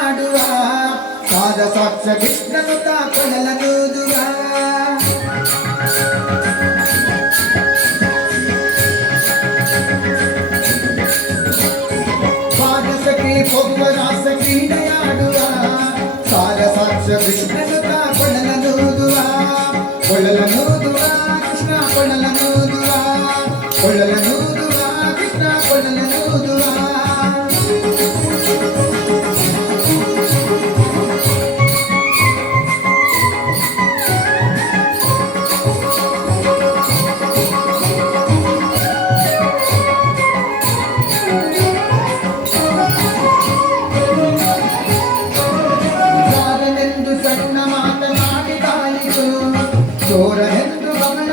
కొనియాడురా సాధ సాక్ష కృష్ణను తాకొనలనూదురా సాధసకి పొగ రాస క్రీడయాడురా సాధ సాక్ష కృష్ణను తాకొనలనూదురా కొనలనూదురా కృష్ణ కొనలనూ ಘೋರ ಎಂದು ಗಮನ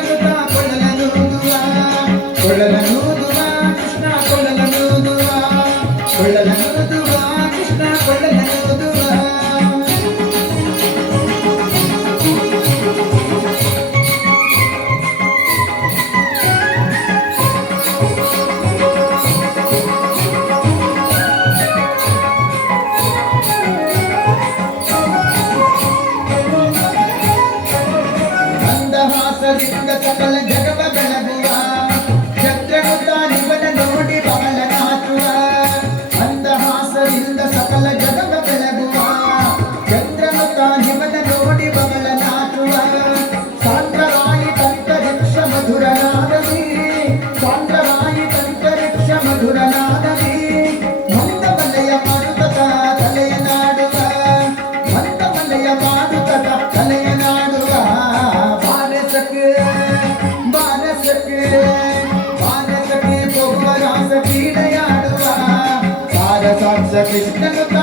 It's never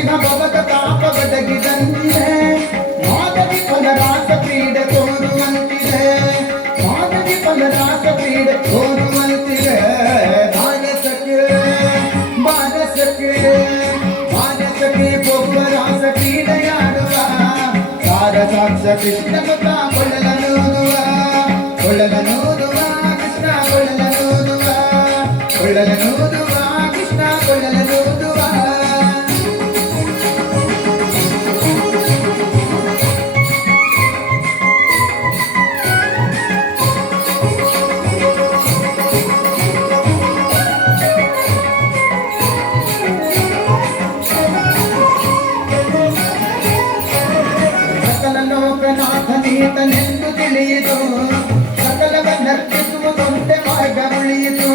ಸಿಂಹ ಭವಕ ತಾಪ ಬದಗಿದಂತಿದೆ ಮಾದವಿ ಪದರಾಸ ಪೀಡ ತೋರುವಂತಿದೆ ಮಾದವಿ ಪದರಾಸ ಪೀಡ ತೋರುವಂತಿದೆ ಬಾಲಸಕ್ಕೆ ಬಾಲಸಕ್ಕೆ ಬಾಲಸಕ್ಕೆ ಬೊಬ್ಬರಾಸ ಪೀಡೆಯಾಡುವ ಸಾರ ಸಾಕ್ಷ ಕೃಷ್ಣ ಮತ ಕೊಳ್ಳಲ ನೋದುವ ಕೊಳ್ಳಲ ನೋದುವ ಕೃಷ್ಣ ಕೊಳ್ಳಲ ನೋದುವ ಕೊಳ್ಳಲ ನೋದುವ ಕೃಷ್ಣ ಕೊಳ್ಳಲ ನೋದುವ ಉಳಿಯಿತು ಸಕಲ ನರ್ತಿಸುವುದೊಂದೆ ಮಾರ್ಗ ಉಳಿಯಿತು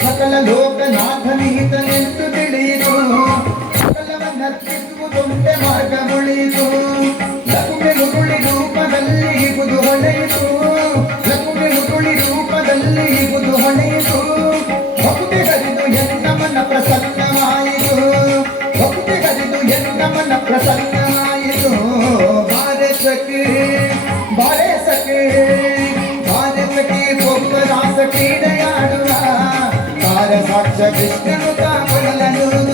ಸಕಲ ಲೋಕನಾಥನೀತ ನಿಂತು ತಿಳಿಯಿತು ಸಕಲವ ನರ್ತಿಸುವುದೊಂದೆ ಮಾರ್ಗ ಉಳಿಯಿತು ಲಘುವಿನು ತುಳಿ ರೂಪದಲ್ಲಿ ಹಿಗುದು ಹೊಳೆಯಿತು ಲಘುವಿನು ತುಳಿ ರೂಪದಲ್ಲಿ ಹಿಗುದು ಹೊಳೆಯಿತು ಭಕ್ತಿ ಕರಿದು ಎನ್ನ ಮನ ಪ್ರಸನ್ನವಾಯಿತು ಭಕ್ತಿ ಕರಿದು ಎನ್ನ ಮನ ಪ್ರಸನ್ನವಾಯಿತು రామకృష్ణను కామలను